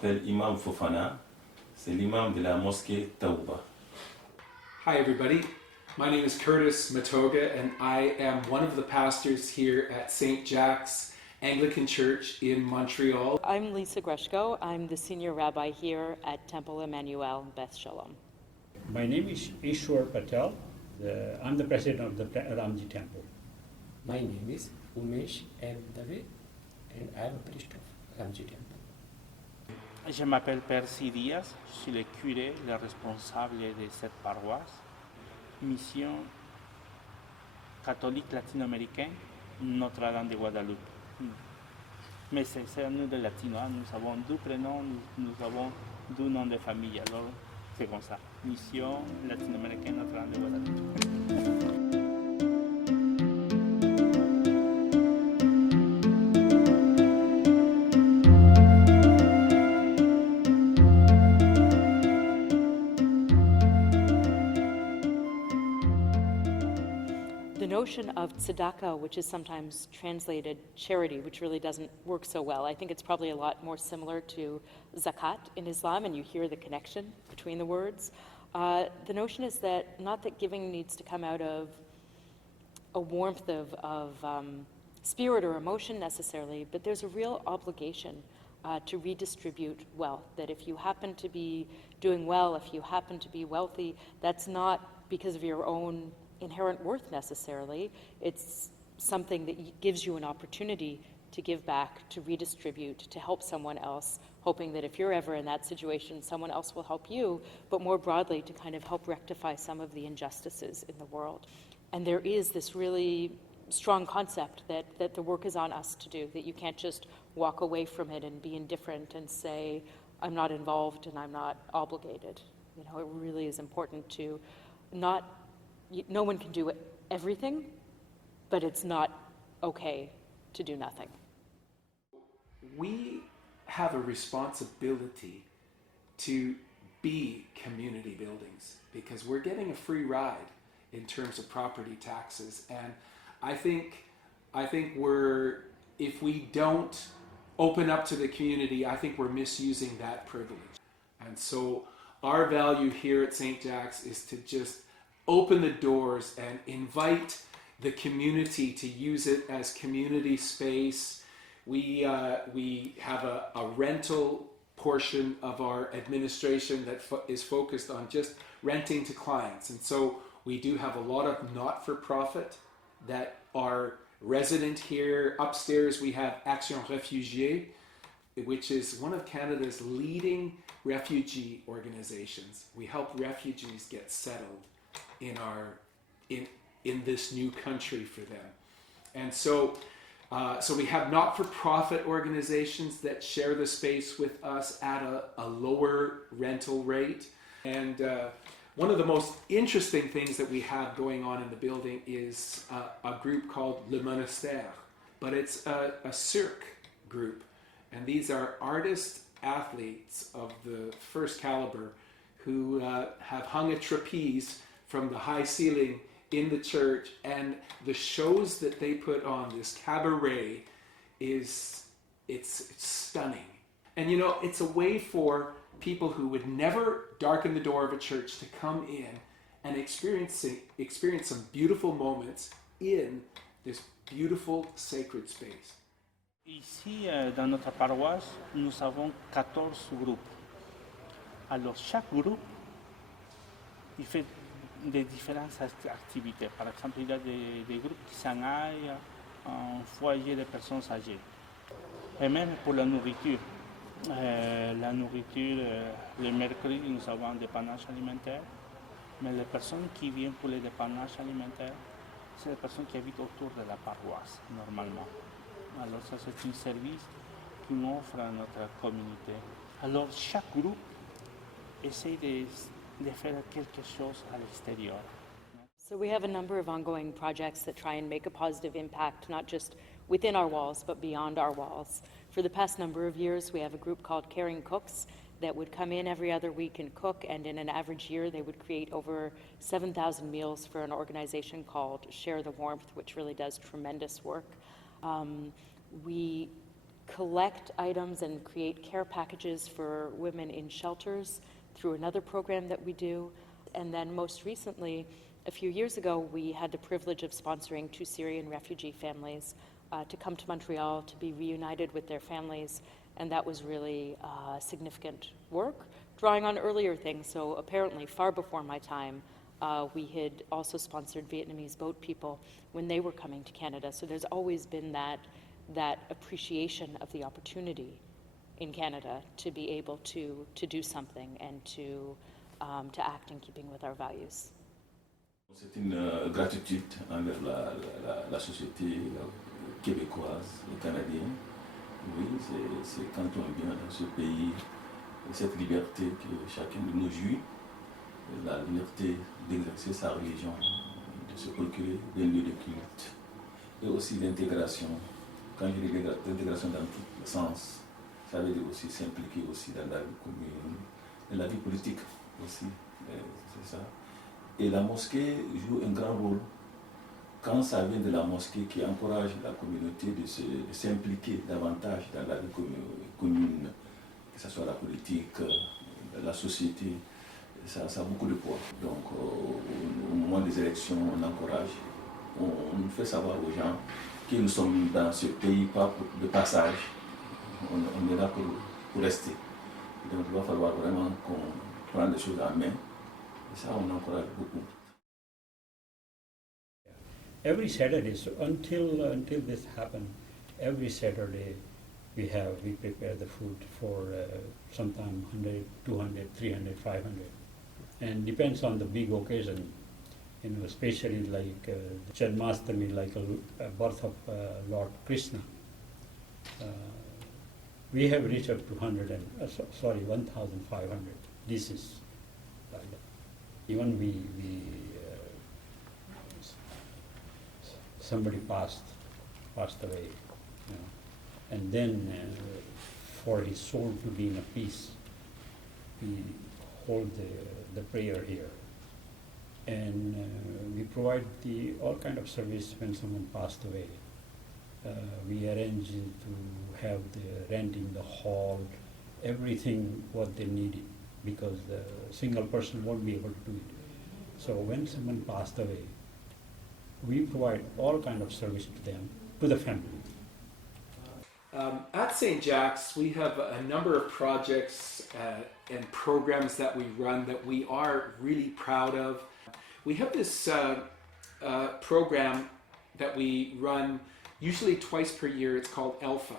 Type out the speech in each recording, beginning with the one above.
m'appelle Imam Fofana, c'est l'imam de la mosquée Tauba. Hi everybody, my name is Curtis Matoga and I am one of the pastors here at St. Jack's Anglican Church in Montreal. I'm Lisa Greshko. I'm the senior rabbi here at Temple Emmanuel in Beth Shalom. My name is Ishwar Patel. I'm the president of the Ramji Temple. My name is Umesh M. Dave and I'm a priest of Ramji Temple. Je m'appelle Percy Diaz, je suis le curé, le responsable de cette paroisse. Mission catholique latino-américaine, Notre-Dame de Guadeloupe. Mais c'est à nous de latinos, nous avons deux prénoms, nous avons deux noms de famille, alors c'est comme ça. Mission latino-américaine, Notre-Dame de Guadeloupe. The notion of tzedakah, which is sometimes translated charity, which really doesn't work so well. I think it's probably a lot more similar to zakat in Islam, and you hear the connection between the words. The notion is that not that giving needs to come out of a warmth of spirit or emotion necessarily, but there's a real obligation to redistribute wealth. That if you happen to be doing well, if you happen to be wealthy, that's not because of your own inherent worth necessarily. It's something that gives you an opportunity to give back, to redistribute, to help someone else, hoping that if you're ever in that situation, someone else will help you, but more broadly to kind of help rectify some of the injustices in the world. And there is this really strong concept that the work is on us to do, that you can't just walk away from it and be indifferent and say, I'm not involved and I'm not obligated. You know, it really is important to not. No one can do everything, but it's not okay to do nothing. We have a responsibility to be community buildings because we're getting a free ride in terms of property taxes, and I think if we don't open up to the community, I think we're misusing that privilege. And so our value here at St. Jack's is to just open the doors and invite the community to use it as community space. We have a rental portion of our administration that is focused on just renting to clients. And so we do have a lot of not-for-profit that are resident here. Upstairs we have Action Réfugiés, which is one of Canada's leading refugee organizations. We help refugees get settled in this new country for them. And so we have not-for-profit organizations that share the space with us at a lower rental rate. And one of the most interesting things that we have going on in the building is a group called Le Monastère, but it's a CRIC group. And these are artist athletes of the first caliber who have hung a trapeze from the high ceiling in the church, and the shows that they put on, this cabaret, it's stunning. And you know, it's a way for people who would never darken the door of a church to come in and experience some beautiful moments in this beautiful sacred space. Ici, dans notre paroisse, nous avons 14 groupes. Alors, chaque groupe, il fait des différentes activités. Par exemple, il y a des groupes qui s'engagent en foyer de personnes âgées. Et même pour la nourriture. Le mercredi, nous avons un dépannage alimentaire. Mais les personnes qui viennent pour les dépannages alimentaires, c'est les personnes qui habitent autour de la paroisse, normalement. Alors ça, c'est un service qu'on offre à notre communauté. Alors, chaque groupe essaie de faire quelque chose à l'extérieur. So we have a number of ongoing projects that try and make a positive impact, not just within our walls, but beyond our walls. For the past number of years, we have a group called Caring Cooks that would come in every other week and cook, and in an average year, they would create over 7,000 meals for an organization called Share the Warmth, which really does tremendous work. We collect items and create care packages for women in shelters through another program that we do. And then most recently, a few years ago, we had the privilege of sponsoring 2 Syrian refugee families to come to Montreal to be reunited with their families. And that was really significant work, drawing on earlier things. So apparently, far before my time, we had also sponsored Vietnamese boat people when they were coming to Canada. So there's always been that appreciation of the opportunity in Canada to be able to do something and to act in keeping with our values. C'est une gratitude envers la société québécoise et canadienne. Oui, c'est quand on vient dans ce pays, cette liberté que chacun de nous jouit, la liberté d'exercer sa religion, de se procurer des lieux de culte, et aussi l'intégration. Quand je dis l'intégration dans tous les sens, ça veut dire aussi s'impliquer aussi dans la vie commune, dans la vie politique aussi, c'est ça. Et la mosquée joue un grand rôle quand ça vient de la mosquée qui encourage la communauté de s'impliquer davantage dans la vie commune, que ce soit la politique, la société, ça a beaucoup de poids. Donc au moment des élections, on encourage, on fait savoir aux gens que nous sommes dans ce pays pas de passage, on est là pour rester. Donc il va falloir vraiment qu'on prenne les choses en main. Et ça, on encourage beaucoup. Every Saturday, so until this happened, every Saturday we prepare the food for sometimes 100, 200, 300, 500, and depends on the big occasion. You know, especially like Janmashtami, like a birth of Lord Krishna. We have reached up to 1,500 dishes. Like that. Even somebody passed away, you know, and then for his soul to be in a peace, we hold the prayer here, and we provide all kind of service when someone passed away. We arrange to have the renting the hall, everything what they needed, because the single person won't be able to do it. So when someone passed away, we provide all kind of service to them, to the family. At St. Jack's, we have a number of projects and programs that we run that we are really proud of. We have this program that we run usually twice per year. It's called Alpha.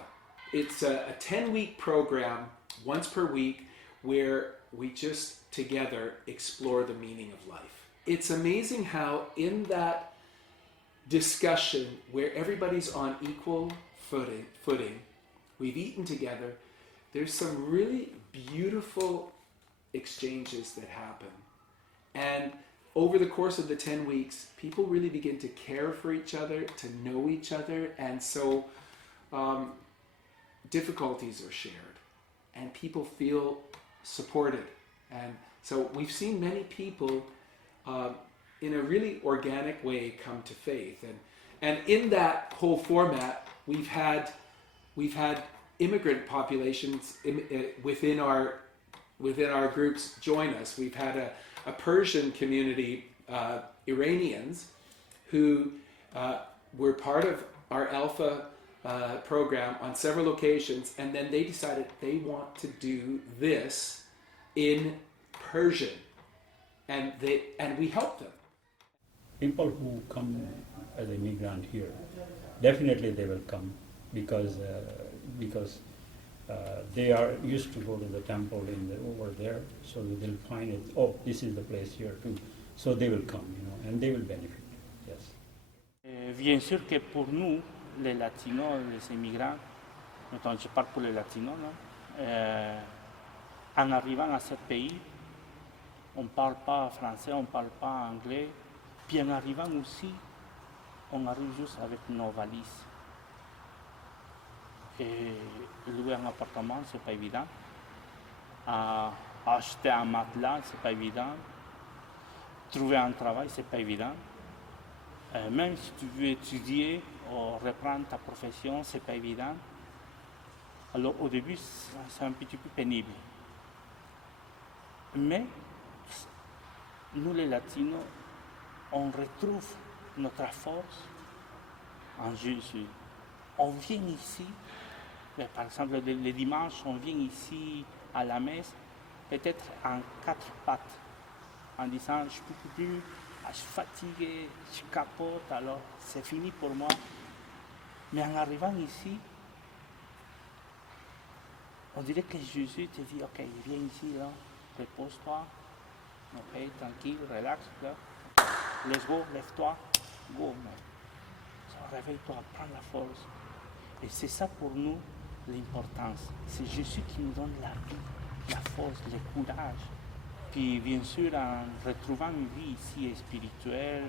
It's a 10-week program, once per week, where we just together explore the meaning of life. It's amazing how in that discussion where everybody's on equal footing, we've eaten together, there's some really beautiful exchanges that happen. And over the course of the 10 weeks, people really begin to care for each other, to know each other, and so difficulties are shared, and people feel supported. And so we've seen many people in a really organic way come to faith. And in that whole format, we've had immigrant populations within our groups join us. We've had a Persian community, Iranians, who were part of our Alpha program on several occasions, and then they decided they want to do this in Persian, and we helped them. People who come as an immigrant here, definitely they will come because they are used to go to the temple over there, so they'll find it. Oh, this is the place here too. So they will come, you know, and they will benefit. Yes. Bien sûr que pour nous, les Latinos, les immigrants, notamment je parle pour les Latinos, en arrivant à ce pays, on ne parle pas français, on ne parle pas anglais. Puis en arrivant aussi, on arrive juste avec nos valises. Et louer un appartement, c'est pas évident. Acheter un matelas, c'est pas évident. Trouver un travail, c'est pas évident. Même si tu veux étudier ou reprendre ta profession, c'est pas évident. Alors au début, c'est un petit peu pénible. Mais nous les Latinos, on retrouve notre force en Jésus. On vient ici, par exemple le dimanche, on vient ici à la messe, peut-être en 4 pattes, en disant je ne peux plus, je suis fatigué, je capote, alors c'est fini pour moi. Mais en arrivant ici, on dirait que Jésus te dit, ok, viens ici, là, repose-toi, ok, tranquille, relax, là. Let's go, lève-toi, go, réveille-toi, prends la force. Et c'est ça pour nous l'importance. C'est Jésus qui nous donne la vie, la force, le courage. Puis bien sûr, en retrouvant une vie ici spirituelle,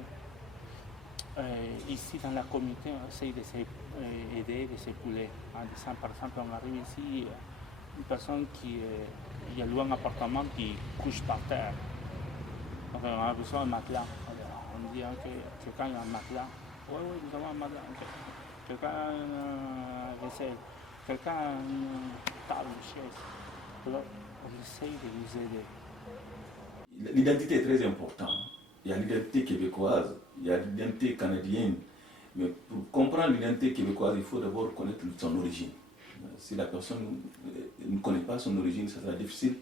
ici dans la communauté, on essaie de s'aider, de s'épauler. En disant, par exemple, on arrive ici, une personne qui a loué un appartement qui couche par terre. Donc, on a besoin d'un matelas. On dit, ok, quelqu'un a un matelas. Oui, nous avons un matelas. Okay. Quelqu'un a une vaisselle. Quelqu'un a une table, une chaise. Alors, on essaie de nous aider. L'identité est très importante. Il y a l'identité québécoise, il y a l'identité canadienne. Mais pour comprendre l'identité québécoise, il faut d'abord connaître son origine. Si la personne ne connaît pas son origine, ça sera difficile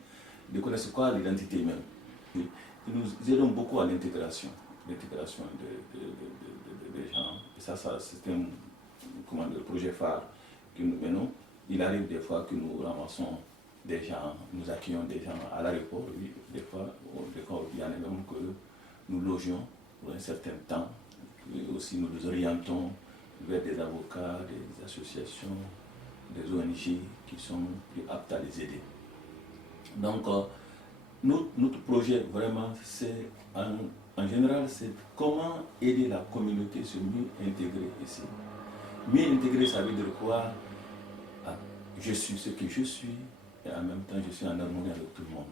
de connaître ce qu'est l'identité même. Et nous aidons beaucoup à l'intégration des gens. Et ça c'est un projet phare que nous menons. Il arrive des fois que nous ramassons des gens, nous accueillons des gens à l'aéroport, oui, des fois il y en a même que nous logeons pour un certain temps. Et aussi nous les orientons vers des avocats, des associations, des ONG qui sont plus aptes à les aider. Donc, notre projet, vraiment, c'est, en général, c'est comment aider la communauté à se mieux intégrer ici. Mieux intégrer, ça veut dire quoi? Je suis ce que je suis, et en même temps, je suis en harmonie avec tout le monde.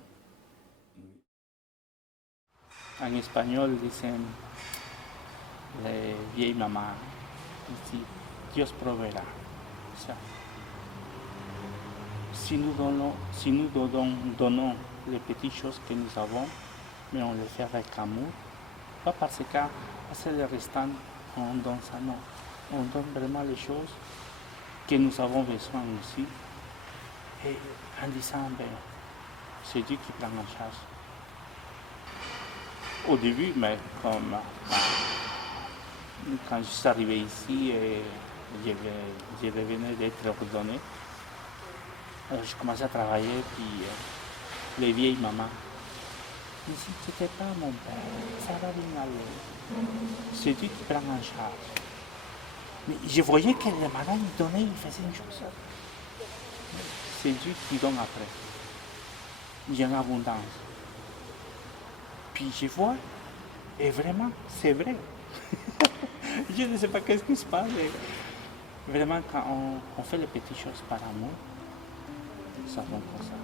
En espagnol, dicen les vieilles mamans, ici, Dios proveerá. O sea, si nous donnons les petites choses que nous avons, mais on les fait avec amour, pas parce que c'est le restant, on donne ça, non. On donne vraiment les choses que nous avons besoin aussi. Et en disant, ben, c'est Dieu qui prend en charge. Au début, mais comme quand je suis arrivé ici, je venais d'être ordonné. Alors je commençais à travailler, puis les vieilles mamans. Mais si tu n'étais pas mon père, ça va bien aller. C'est Dieu qui prend en charge. Mais je voyais que les malades, ils donnaient, ils faisaient une chose. C'est Dieu qui donne après. Il y a une abondance. Puis je vois, et vraiment, c'est vrai. Je ne sais pas qu'est-ce qui se passe. Vraiment, quand on fait les petites choses par amour, ça va comme ça.